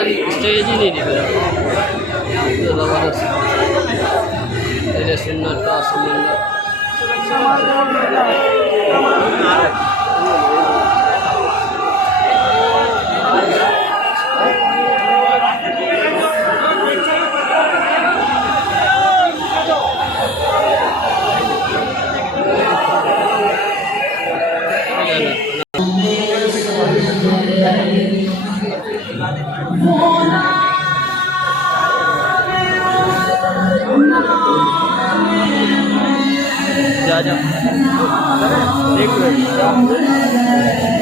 स्टेज ही नहीं दिख रहा। ज़बरदस्त अहले सुन्नत का समंदर। जा जा एक मिनट